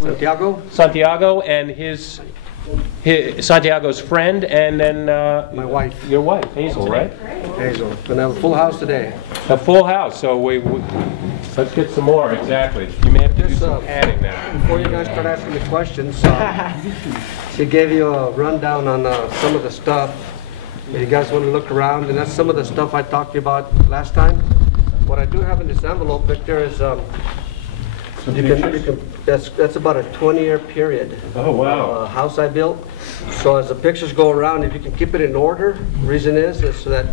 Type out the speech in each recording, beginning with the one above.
Santiago? Santiago and his Santiago's friend, and then My wife. your wife, Hazel, right? Hazel. Gonna have a full house today. A full house, so let's get some more, exactly. You may have to do Just, some adding now. Before you guys start asking me questions, she gave you a rundown on some of the stuff. If you guys want to look around, and that's some of the stuff I talked to you about last time. What I do have in this envelope, Victor, is that's about a 20-year period. Oh, wow. House I built. So as the pictures go around, if you can keep it in order, reason is so that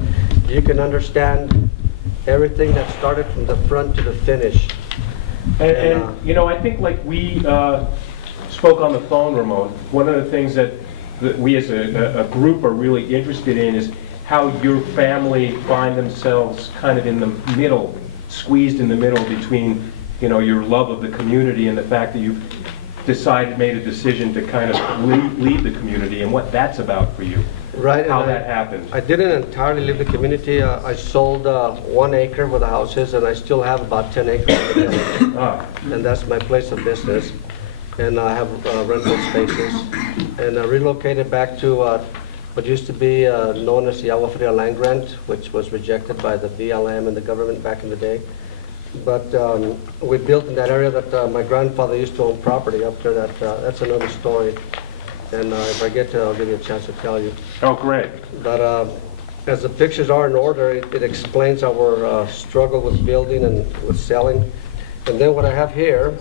you can understand everything that started from the front to the finish. And you know, I think like we spoke on the phone, Ramon, one of the things that we as a group are really interested in is how your family find themselves kind of in the middle, squeezed in the middle between, you know, your love of the community and the fact that you've made a decision to kind of leave the community, and what that's about for you. Right. How that happened. I didn't entirely leave the community. I sold 1 acre where the house is, and I still have about 10 acres in the village. And that's my place of business. And I have rental spaces. And I relocated back to what used to be known as the Agua Fria land grant, which was rejected by the BLM and the government back in the day. But we built in that area that my grandfather used to own property up there. That's another story. And if I get to, I'll give you a chance to tell you. Oh, great. But as the pictures are in order, it explains our struggle with building and with selling. And then what I have here,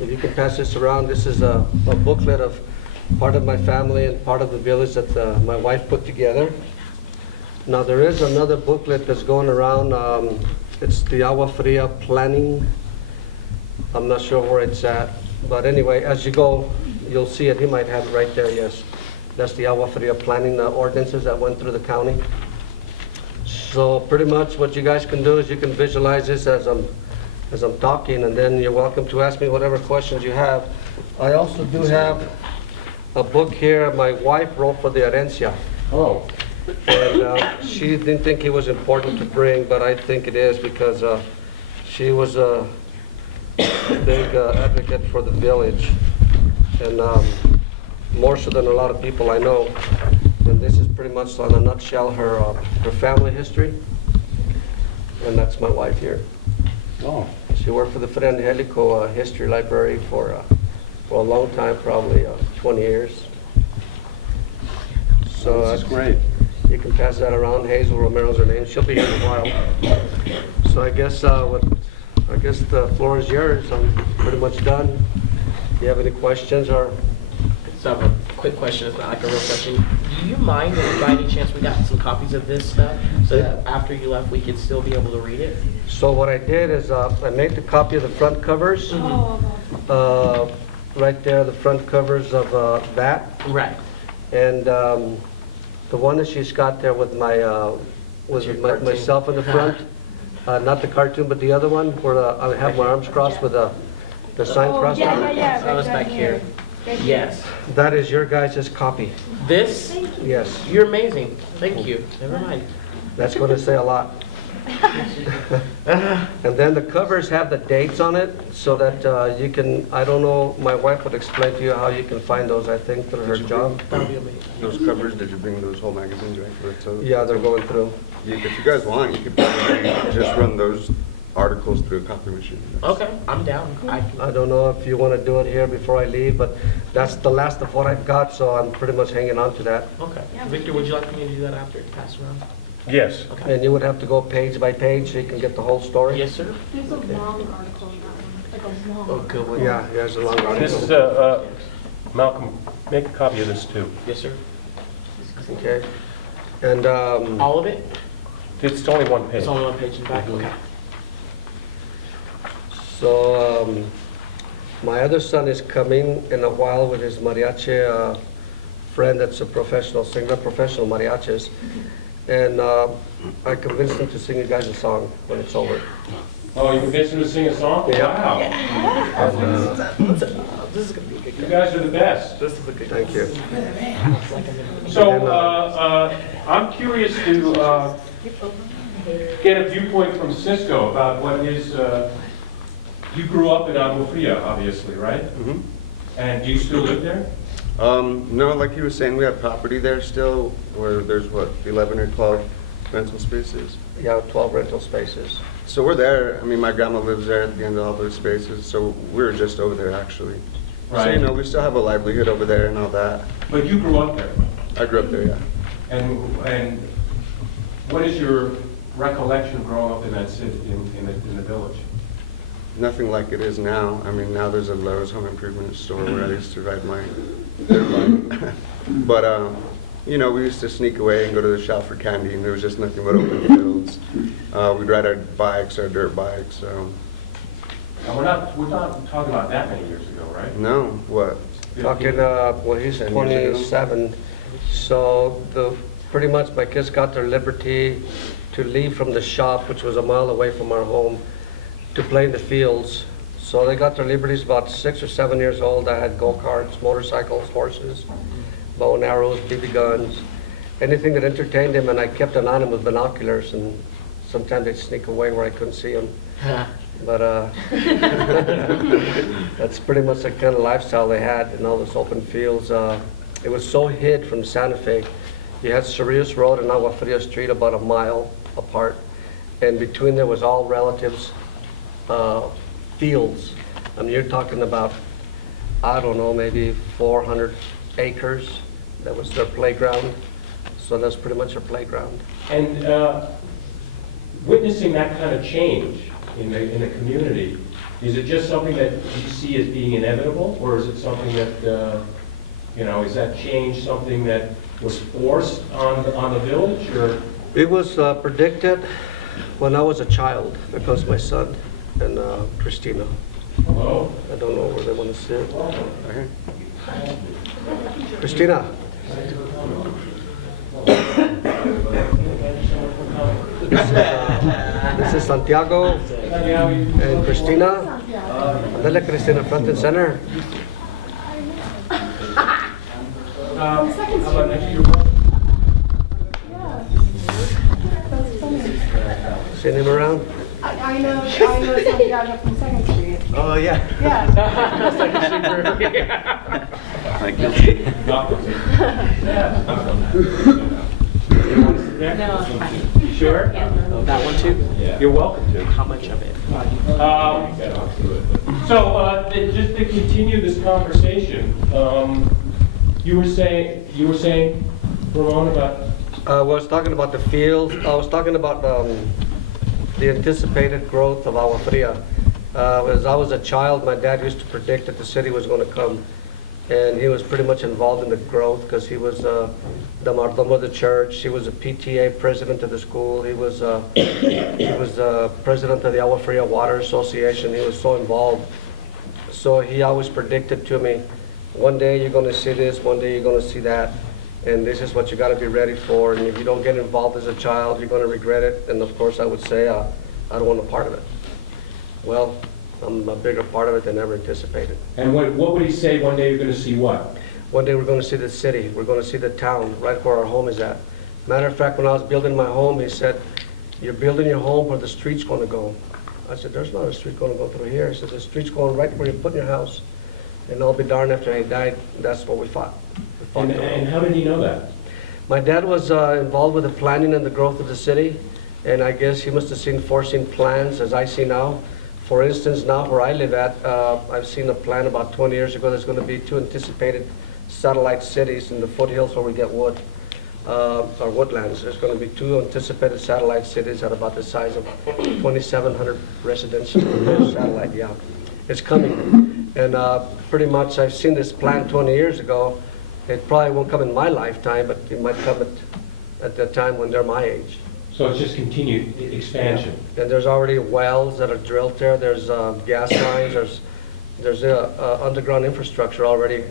if you can pass this around, this is a booklet of part of my family and part of the village that my wife put together. Now there is another booklet that's going around. It's the Agua Fria planning. I'm not sure where it's at. But anyway, as you go, you'll see it. He might have it right there, yes. That's the Agua Fria planning ordinances that went through the county. So pretty much what you guys can do is you can visualize this as I'm talking, and then you're welcome to ask me whatever questions you have. I also do have a book here my wife wrote for the Herencia. Oh. And she didn't think it was important to bring, but I think it is because she was a big advocate for the village, and more so than a lot of people I know. And this is pretty much, in a nutshell, her family history. And that's my wife here. Oh. She worked for the Fray Angelico History Library for a long time, probably 20 years. So this is great. You can pass that around. Hazel Romero's her name. She'll be here in a while. So I guess the floor is yours. I'm pretty much done. Do you have any questions or? So I have a quick question. It's not like a real question. Do you mind if by any chance we got some copies of this stuff so that after you left we could still be able to read it? So what I did is I made the copy of the front covers. Right there, the front covers of that. Right. And the one that she's got there with myself in the front, not the cartoon, but the other one where I have my arms crossed with the sign crossed on it. I was back here. Yes. That is your guys' copy. This? Yes. You're amazing. Thank you. Never mind. That's going to say a lot. And then the covers have the dates on it so that you can, I don't know, my wife would explain to you how you can find those, I think, through her job. That would be amazing. Those covers, did you bring those whole magazines, right? Yeah, they're going through. If you guys want, you could probably just run those articles through a copy machine. Okay, I'm down. I don't know if you want to do it here before I leave, but that's the last of what I've got, so I'm pretty much hanging on to that. Okay. Victor, would you like me to do that after it passes around? Yes. Okay. And you would have to go page by page so you can get the whole story? Yes, sir. There's a long article in that one, like a long. Oh, good one. Yeah, there's a long article. This is Malcolm, make a copy of this too. Yes, sir. Okay. And All of it? It's only one page. It's only one page in the back? Okay. so my other son is coming in a while with his mariachi friend that's a professional singer, professional mariachis. And I convinced him to sing you guys a song when it's over. Oh, you convinced him to sing a song? Yeah. Wow. This is going to be a good You guys are the best. This is a good Thank you. So I'm curious to get a viewpoint from Cisco about what his, you grew up in Agua Fria, obviously, right? Mm-hmm. And do you still live there? No, like he was saying, we have property there still, where there's what, 11 or 12 rental spaces. Yeah, 12 rental spaces. So we're there. I mean, my grandma lives there at the end of all those spaces, so we were just over there actually. So, Right. you know, we still have a livelihood over there and all that. But you grew up there. I grew up there, yeah. And what is your recollection growing up in that city, in the village? Nothing like it is now. I mean, now there's a Lowe's home improvement store where I used to ride my dirt bike. But, you know, we used to sneak away and go to the shop for candy, and there was just nothing but open fields. We'd ride our bikes, our dirt bikes, so. And we're not talking about that many years ago, right? No, what? Talking, well, he's 10 years ago. 27, so pretty much my kids got their liberty to leave from the shop, which was a mile away from our home, to play in the fields. So they got their liberties about 6 or 7 years old. I had go-karts, motorcycles, horses, bow and arrows, BB guns, anything that entertained them, and I kept an eye on them with binoculars, and sometimes they'd sneak away where I couldn't see them. But that's pretty much the kind of lifestyle they had in all those open fields. It was so hid from Santa Fe. You had Cerrillos Road and Agua Fria Street about a mile apart, and between there was all relatives' fields. I mean, you're talking about, I don't know, maybe 400 acres. That was their playground. So that's pretty much their playground. And witnessing that kind of change in the community, is it just something that you see as being inevitable, or is it something that, you know, is that change something that was forced on the village, or? It was predicted when I was a child. There comes my son and Christina. Hello? I don't know where they want to sit. Right here. Christina. This is Santiago and Christina. Dale, Christina, front and center. How about next to your Seen him around? I know Santiago from Second Street. Oh, yeah. Yeah. Like guilty. No, you sure? That one too? You're welcome to. How much of it? Just to continue this conversation, you were saying, Ramon, about? I was talking about the field. I was talking about the anticipated growth of Agua Fria. As I was a child, my dad used to predict that the city was going to come, and he was pretty much involved in the growth because he was the mardomo of the church. He was a PTA president of the school. He was president of the Agua Fria Water Association. He was so involved. So he always predicted to me, one day you're going to see this, one day you're going to see that, and this is what you got to be ready for. And if you don't get involved as a child, you're going to regret it. And of course, I would say I don't want a part of it. Well, I'm a bigger part of it than ever anticipated. And what would he say one day you're going to see what? One day we're going to see the city. We're going to see the town, right where our home is at. Matter of fact, when I was building my home, he said, "You're building your home where the street's going to go." I said, "There's not a street going to go through here." He said, "The street's going right where you put your house." And I'll be darned after he died. That's what we fought. We fought to And how did he know that? My dad was involved with the planning and the growth of the city, and I guess he must have seen foreseen plans as I see now. For instance, now where I live at, I've seen a plan about 20 years ago. There's going to be 2 anticipated satellite cities in the foothills where we get wood, or woodlands. There's going to be 2 anticipated satellite cities at about the size of 2,700 residential satellite. Yeah, it's coming, and pretty much I've seen this plan 20 years ago. It probably won't come in my lifetime, but it might come at the time when they're my age. So it's just continued expansion. And there's already wells that are drilled there. There's gas lines. There's underground infrastructure already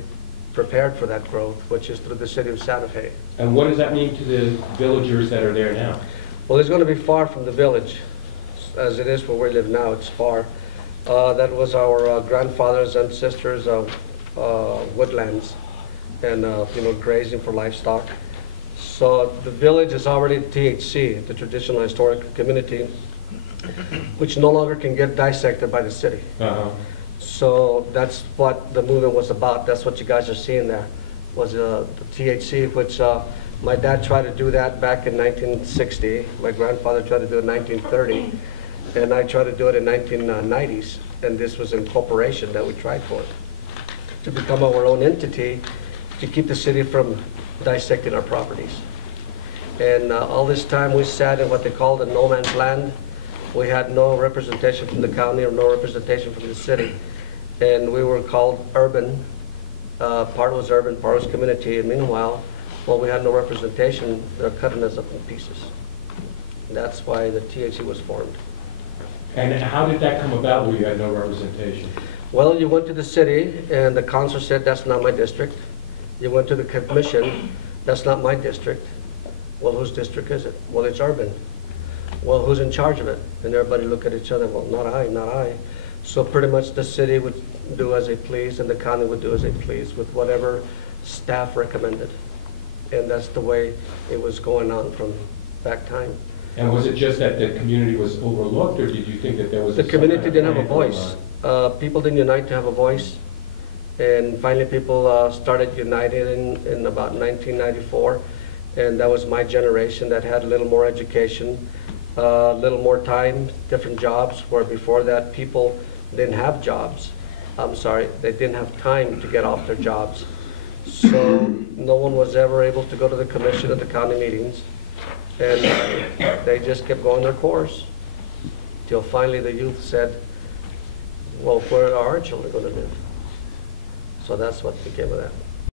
prepared for that growth, which is through the city of Santa Fe. And what does that mean to the villagers that are there now? Well, it's going to be far from the village, as it is where we live now. It's far. That was our grandfathers' ancestors' woodlands, and grazing for livestock. So the village is already THC, the Traditional Historic Community, which no longer can get dissected by the city. Uh-huh. So that's what the movement was about. That's what you guys are seeing there, was the THC, which my dad tried to do that back in 1960. My grandfather tried to do it in 1930, and I tried to do it in 1990s. And this was incorporation that we tried for, to become our own entity, to keep the city from dissecting our properties. And all this time we sat in what they called a no man's land. We had no representation from the county or no representation from the city. And we were called urban. Part was urban, part was community. And meanwhile, well, we had no representation. They're cutting us up in pieces. That's why the THC was formed. And how did that come about where you had no representation? Well, you went to the city and the council said, that's not my district. You went to the commission, that's not my district. Well, whose district is it? Well, it's urban. Well, who's in charge of it? And everybody look at each other, well, not I, not I. So pretty much the city would do as they please and the county would do as they please with whatever staff recommended. And that's the way it was going on from back time. And was it just that the community was overlooked, or did you think that there was The some community kind of didn't have a plan voice. going on? People didn't unite to have a voice. And finally people started uniting in about 1994. And that was my generation that had a little more education, a little more time, different jobs, where before that people didn't have jobs. I'm sorry, they didn't have time to get off their jobs. So no one was ever able to go to the commission or the county meetings. And they just kept going their course. Till finally the youth said, well, where are our children going to live? So that's what became of that.